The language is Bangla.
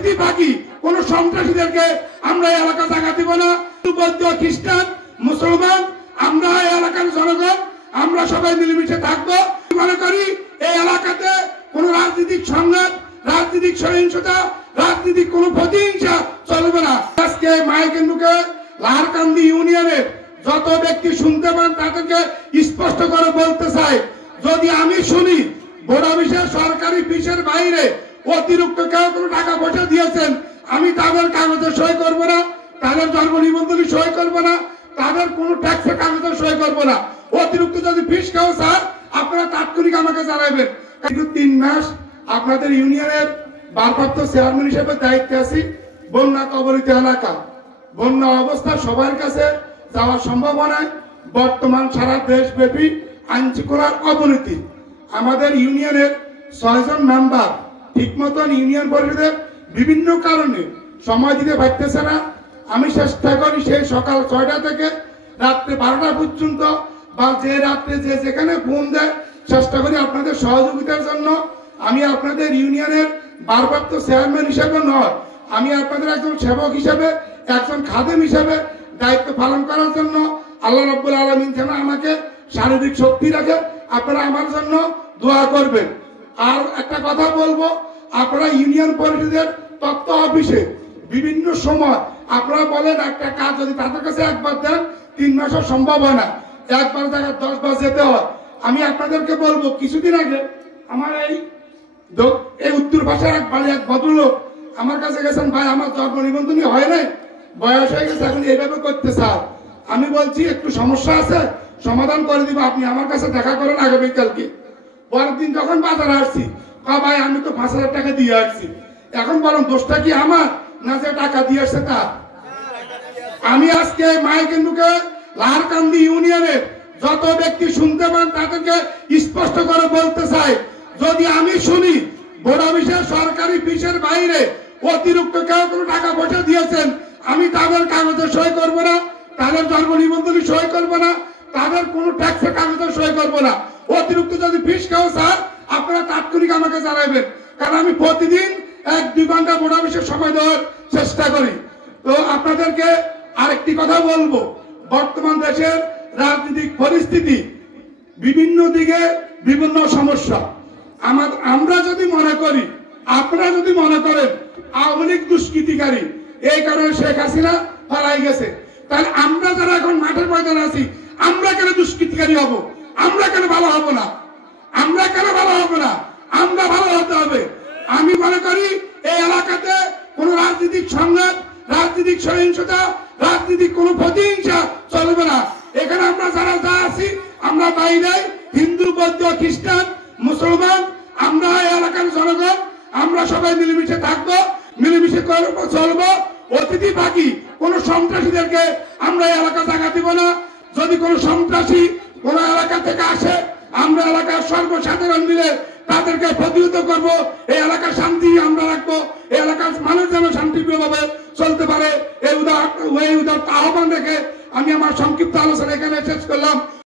অতিথি বাকি কোন সন্ত্রাসীদেরকে আমরা এই এলাকা জায়গা দিব না। বৌদ্ধ, খ্রিস্টান, মুসলমান, আমরা এই এলাকার জনগণ আমরা সবাই মিলেমিশে থাকবো। মনে করি এই এলাকাতে কোন রাজনৈতিক সংঘাত, রাজনৈতিক সহিংসতা, রাজনৈতিক কোন প্রতিহিংসা চলবে না। আজকে মাইকের মুখে লাহারকান্দি ইউনিয়নের যত ব্যক্তি শুনতে পান তাদেরকে স্পষ্ট করে বলতে চাই, যদি আমি শুনি বড় অফিসের সরকারি ফিসের বাইরে অতিরিক্ত কেউ কোনো টাকা পয়সা দিয়েছেন, আমি তাদের কাগজে সই করবো না, তাদের জন্ম নিবন্ধনে সই করবো না, তাদের কোনো ট্যাক্সের কাগজে সই করবো না। অতিরিক্ত যদি ফিস কেউ স্যার আপনারা তাৎক্ষণিক আমাকে জানাবেন। কিন্তু 3 মাস আপনাদের ইউনিয়নের ভারপ্রাপ্ত চেয়ারম্যান হিসেবে দায়িত্বে আছি। বন্যা কবলিত এলাকা, বন্যা অবস্থা সবার কাছে যাওয়া সম্ভব নয়। বর্তমান সারা দেশব্যাপী আইন শৃঙ্খলার অবনতি। আমাদের ইউনিয়নের 6 জন মেম্বার ঠিক মতন ইউনিয়ন পরিষদের বিভিন্ন কারণে সময় দিতে পারতেছে না। আমি চেষ্টা করি সেই সকাল 6টা থেকে রাত্রে 12টা পর্যন্ত বা যে রাত্রে যে যেখানে ফোন দেয় চেষ্টা করি আপনাদের সহযোগিতার জন্য। আমি আপনাদের ইউনিয়নের ভারপ্রাপ্ত চেয়ারম্যান হিসেবে নয়, আমি আপনাদের একজন সেবক হিসেবে, একজন খাদেম হিসেবে দায়িত্ব পালন করার জন্য আল্লাহ রাব্বুল আলামিন যেন আমাকে শারীরিক শক্তি রাখে। আপনারা আমার জন্য দোয়া করবেন। আর একটা কথা বলবো, আপনারা ইউনিয়ন পরিষদের তথ্য অফিসে বিভিন্ন সময় আপনারা বলেন একটা কাজ যদি তাদের কাছে একবার দেন 3 মাসও সম্ভব হয় না, একবার জায়গায় 10 বার যেতে হয়। আমি আপনাদেরকে বলবো, কিছুদিন আগে আমার এই উত্তর ভাষার এক বাড়ি এক ভদ্রলোক আমার কাছে গেছেন, ভাই আমার জন্ম নিবন্ধনী হয় নাই, বয়স হয়ে গেছে, এখন এইভাবে করতে চাও। আমি বলছি একটু সমস্যা আছে, সমাধান করে দিব, আপনি আমার কাছে দেখা করেন আগামীকালকে। পরের দিন যখন বাজারে আসছি, ভাই আমি তো 5,000 টাকা দিয়ে আসছি, এখন বলুন দোষটা কি আমার না যে টাকা দিয়ে আসছে তা? আমি আজকে মাইকের মুখে লাহারকান্দি ইউনিয়নের যত ব্যক্তি শুনতে পান তাদেরকে স্পষ্ট করে বলতে চাই, যদি আমি শুনি বড় অফিসের সরকারি ফিসের বাইরে অতিরিক্ত কেউ কোনো টাকা পয়সা দিয়েছেন, আমি তাদের কাগজে সই করবো না, তাদের জন্ম নিবন্ধনে সই করবো না, তাদের কোনো ট্যাক্সের কাগজে সই করবো না। অতিরিক্ত যদি ফিস কেউ স্যার আপনারা তাৎক্ষণিক আমাকে জানাবেন, কারণ আমি প্রতিদিন 1-2 ঘন্টা বড় অফিসের সময় দেওয়ার চেষ্টা করি। তো আপনাদেরকে আরেকটি কথা বলবো, বর্তমান দেশের রাজনৈতিক পরিস্থিতি বিভিন্ন দিকে বিভিন্ন সমস্যা। আমরা যদি মনে করি, আপনারা যদি মনে করেন আওয়ামী লীগ দুষ্কৃতিকারী, এই কারণে শেখ হাসিনা পালাই গেছে, তাহলে আমরা যারা এখন মাঠের ময়দানে আছি আমরা কেন দুষ্কৃতিকারী হব? আমরা কেন ভালো হব না? আমরা কেন ভালো হব না? আমরা ভালো হতে হবে। আমি মনে করি এই এলাকাতে কোন রাজনৈতিক সংঘাত, রাজনৈতিক সহিংসতা, রাজনৈতিক কোন প্রতিহিংসা চলবে না। এখানে আমরা যারা যা আছি, আমরা বাইরে হিন্দু, বৌদ্ধ, খ্রিস্টান, মুসলমান, আমরা এই এলাকার জনগণ আমরা সবাই মিলেমিশে থাকবো, মিলেমিশে চলবো। অতিথি বাকি কোন সন্ত্রাসীদেরকে আমরা এই এলাকা জায়গা দিব না। যদি কোন সন্ত্রাসী কোন এলাকা থেকে আসে, আমরা এলাকার সর্বসাধারণ মিলে তাদেরকে প্রতিহত করব। এই এলাকার শান্তি আমরা রাখবো, এই এলাকার মানুষ যেন শান্তিপ্রিয়ভাবে চলতে পারে, এই উদার আহ্বান রেখে আমি আমার সংক্ষিপ্ত আলোচনা এখানে শেষ করলাম।